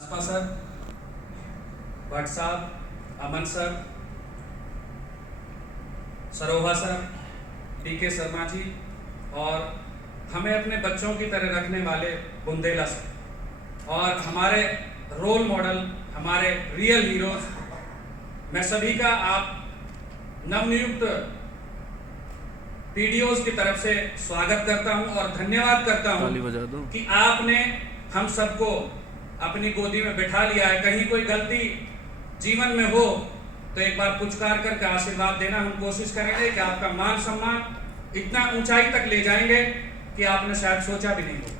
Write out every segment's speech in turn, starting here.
Pushpa sir, Bhatt साहब, Aman sir, Saroha sir, DK Sharma ji और हमें अपने बच्चों की तरह रखने वाले बुंदेला सर और हमारे रोल मॉडल, हमारे रियल हीरोज, मैं सभी का आप नवनियुक्त PDOs की तरफ से स्वागत करता हूं और धन्यवाद करता हूं कि आपने हम सबको अपनी गोदी में बिठा लिया है। कहीं कोई गलती जीवन में हो तो एक बार पुचकार करके आशीर्वाद देना। हम कोशिश करेंगे कि आपका मान सम्मान इतना ऊंचाई तक ले जाएंगे कि आपने शायद सोचा भी नहीं होगा।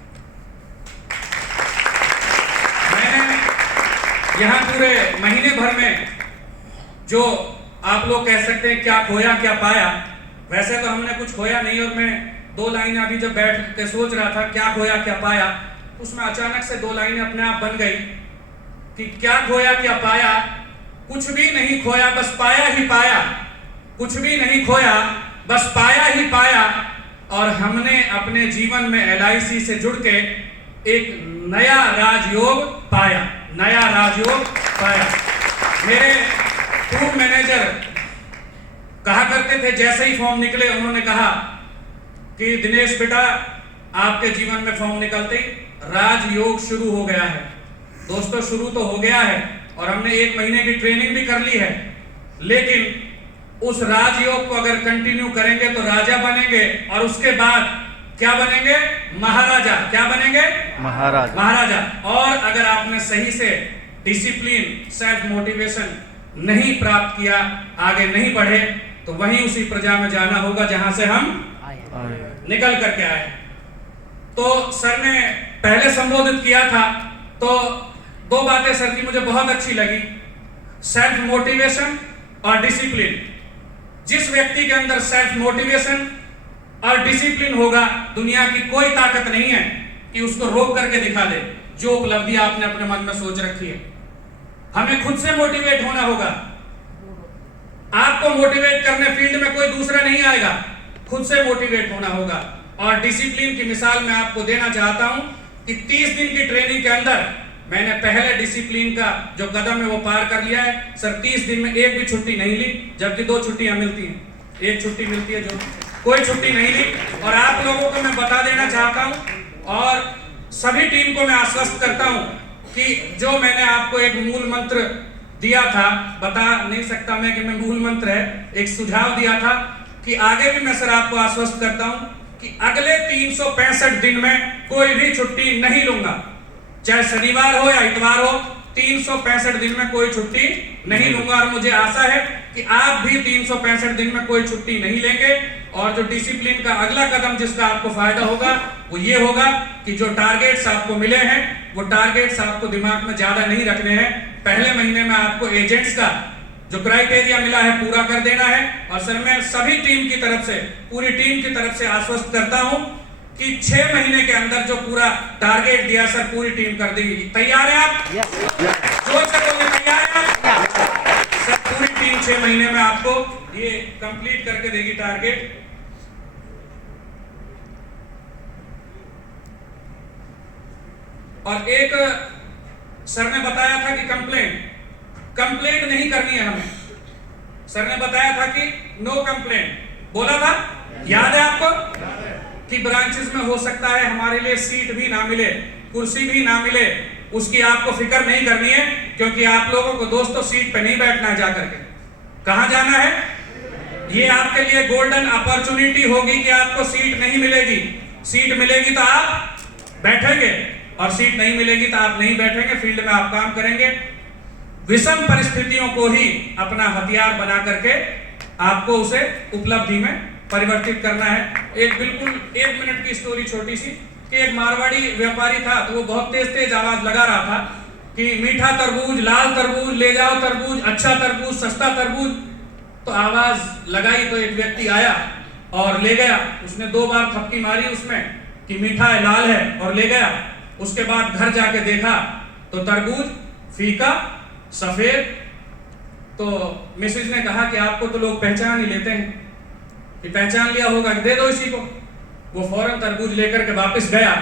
मैंने यहाँ पूरे महीने भर में जो आप लोग कह सकते हैं क्या खोया क्या पाया, वैसे तो हमने कुछ खोया नहीं और मैं दो लाइन अभी जब बैठ के सोच रहा था क्या खोया क्या पाया, उसमें अचानक से दो लाइनें अपने आप बन गई कि क्या खोया क्या पाया, कुछ भी नहीं खोया बस पाया ही पाया, कुछ भी नहीं खोया बस पाया ही पाया। और हमने अपने जीवन में LIC से जुड़ के एक नया राजयोग पाया, नया राजयोग पाया। मेरे पूर्व मैनेजर कहा करते थे, जैसे ही फॉर्म निकले उन्होंने कहा कि दिनेश बेटा आपके जीवन में फॉर्म निकलते ही राजयोग शुरू हो गया है। दोस्तों शुरू तो हो गया है और हमने 1 महीने की ट्रेनिंग भी कर ली है, लेकिन उस राजयोग को अगर कंटिन्यू करेंगे तो राजा बनेंगे और उसके बाद क्या बनेंगे? महाराजा। क्या बनेंगे? महाराजा। महाराजा। और अगर आपने सही से डिसिप्लिन, सेल्फ मोटिवेशन नहीं प्राप्त किया, आगे नहीं बढ़े, तो वहीं उसी प्रजा में जाना होगा जहां से हम निकल करके आए। तो सर ने पहले संबोधित किया था तो 2 बातें सर की मुझे बहुत अच्छी लगी, सेल्फ मोटिवेशन और डिसिप्लिन। जिस व्यक्ति के अंदर सेल्फ मोटिवेशन और डिसिप्लिन होगा, दुनिया की कोई ताकत नहीं है कि उसको रोक करके दिखा दे जो उपलब्धि आपने अपने मन में सोच रखी है। हमें खुद से मोटिवेट होना होगा। आपको मोटिवेट करने फील्ड में कोई दूसरा नहीं आएगा, खुद से मोटिवेट होना होगा। और डिसिप्लिन की मिसाल मैं आपको देना चाहता हूं कि 30 दिन की ट्रेनिंग के अंदर मैंने पहले डिसिप्लिन का जो कदम है वो पार कर लिया है। सर 30 दिन में एक भी छुट्टी नहीं ली, जबकि 2 छुट्टियां मिलती हैं, 1 छुट्टी मिलती है, जो कोई छुट्टी नहीं ली। और आप लोगों को मैं बता देना चाहता हूं और सभी टीम को मैं आश्वस्त करता हूं कि जो मैंने आपको एक मूल मंत्र दिया था, बता नहीं सकता मैं कि मैं मूल मंत्र है, एक सुझाव दिया था कि आगे भी मैं सर आपको आश्वस्त करता हूं कि अगले 365 दिन में कोई भी छुट्टी नहीं लूंगा, चाहे शनिवार हो या इतवार हो, 365 दिन में कोई छुट्टी नहीं लूंगा। और मुझे आशा है कि आप भी 365 दिन में कोई छुट्टी नहीं लेंगे। और जो डिसिप्लिन का अगला कदम जिसका आपको फायदा होगा वो ये होगा कि जो टारगेट्स आपको मिले हैं वो टारगेट्स आपको दिमाग में ज्यादा नहीं रखने हैं। पहले महीने में आपको एजेंट्स का जो क्राइटेरिया मिला है पूरा कर देना है। और सर मैं सभी टीम की तरफ से, पूरी टीम की तरफ से आश्वस्त करता हूं कि 6 महीने के अंदर जो पूरा टारगेट दिया सर पूरी टीम कर देगी। तैयार है आप? जोर से बोलिए, तैयार है आप? सर पूरी टीम 6 महीने में आपको ये कंप्लीट करके देगी टारगेट। और एक सर ने बताया था कि कंप्लेंट नहीं करनी है हमें। सर ने बताया था कि नो कंप्लेंट, बोला था, याद है आपको? कि ब्रांचेस में हो सकता है हमारे लिए सीट भी ना मिले, कुर्सी भी ना मिले, उसकी आपको फिक्र नहीं करनी है, क्योंकि आप लोगों को दोस्तों सीट पे नहीं बैठना है। जाकर के कहां जाना है? ये आपके लिए गोल्डन अपॉर्चुनिटी होगी कि आपको सीट नहीं मिलेगी। सीट मिलेगी तो आप बैठेंगे और सीट नहीं मिलेगी तो आप नहीं बैठेंगे, फील्ड में आप काम करेंगे। विषम परिस्थितियों को ही अपना हथियार बना करके आपको उसे उपलब्धि में परिवर्तित करना है। एक बिल्कुल 1 मिनट की स्टोरी छोटी सी कि एक मारवाड़ी व्यापारी था, तो वो बहुत तेज आवाज लगा रहा था कि मीठा तरबूज, लाल तरबूज, ले जाओ तरबूज, अच्छा तरबूज, सस्ता तरबूज। तो आवाज लगाई तो एक व्यक्ति आया और ले गया। उसने 2 बार थपकी मारी उसमें कि मीठा है, लाल है, और ले गया। उसके बाद घर जाके देखा तो तरबूज फीका, सफेद। तो मिसेज ने कहा कि आपको तो लोग पहचान ही लेते हैं, कि पहचान लिया होगा कि दे दो इसी को। वो फौरन तरबूज लेकर के वापस गया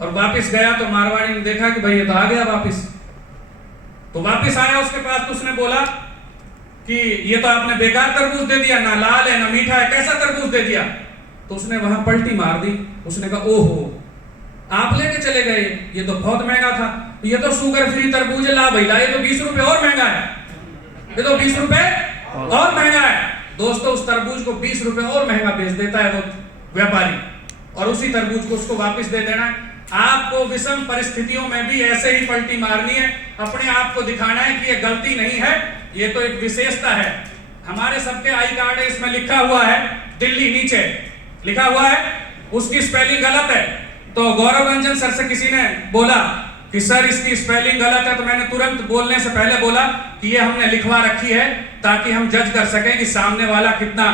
और वापस गया तो मारवाड़ी ने देखा कि भाई ये तो आ गया वापस। तो वापस आया उसके पास, तो उसने बोला कि ये तो आपने बेकार तरबूज दे दिया, ना लाल है ना मीठा है, कैसा तरबूज दे दिया। तो उसने वहां पलटी मार दी। उसने कहा ओहो, आप लेके चले गए, ये तो बहुत महंगा था, ये तो शुगर फ्री तरबूज है, ला भैया, ये तो 20 रुपए और महंगा है, ये तो 20 रुपए और महंगा है। दोस्तों, उस तरबूज को 20 रुपए और महंगा बेच देता है वो व्यापारी, और उसी तरबूज को उसको वापस दे देना है। आपको विषम परिस्थितियों में भी ऐसे ही पलटी मारनी है, अपने आप को दिखाना है कि ये गलती नहीं है, ये तो एक विशेषता है। हमारे सबके आई कार्ड है, इसमें लिखा हुआ है दिल्ली, नीचे लिखा हुआ है, उसकी स्पेलिंग गलत है। तो गौरव रंजन सर से किसी ने बोला कि सर इसकी स्पेलिंग गलत है, तो मैंने तुरंत बोलने से पहले बोला कि ये हमने लिखवा रखी है ताकि हम जज कर सकें कि सामने वाला कितना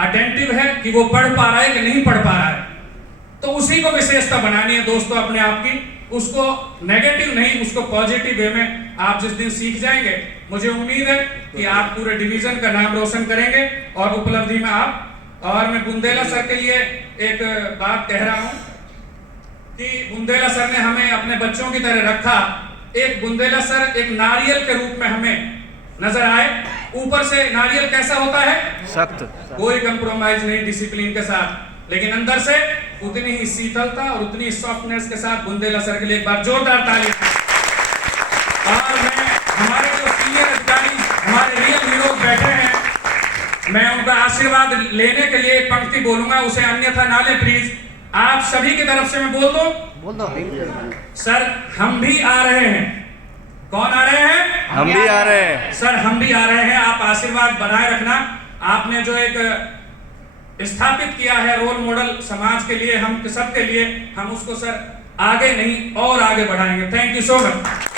अटेंटिव है, कि वो पढ़ पा रहा है कि नहीं पढ़ पा रहा है। तो उसी को विशेषता बनानी है दोस्तों अपने आप की, उसको नेगेटिव नहीं, उसको पॉजिटिव वे में आप जिस दिन सीख जाएंगे, मुझे उम्मीद है कि आप पूरे डिवीजन का नाम रोशन करेंगे और उपलब्धि में आप। और मैं बुंदेला सर के लिए एक बात कह रहा हूं कि बुंदेला सर ने हमें अपने बच्चों की तरह रखा। एक बुंदेला सर एक नारियल के रूप में हमें नजर आए। ऊपर से नारियल कैसा होता है? सख्त, कोई कंप्रोमाइज नहीं डिसिप्लिन के साथ, लेकिन अंदर से उतनी ही शीतलता और उतनी सॉफ्टनेस के साथ। बुंदेला सर के लिए एक बार जोरदार ताली। और मैं हमारे जो सीनियर अधिकारी, हमारे रियल हीरो बैठे हैं, मैं उनका आशीर्वाद लेने के लिए एक पंक्ति बोलूंगा, उसे अन्यथा ना ले प्लीज। आप सभी की तरफ से मैं बोल दो सर, हम भी आ रहे हैं। कौन आ रहे हैं? हम भी आ रहे हैं सर, हम भी आ रहे हैं। आप आशीर्वाद बनाए रखना। आपने जो एक स्थापित किया है रोल मॉडल समाज के लिए, हम सबके लिए, हम उसको सर आगे नहीं और आगे बढ़ाएंगे। Thank you so much.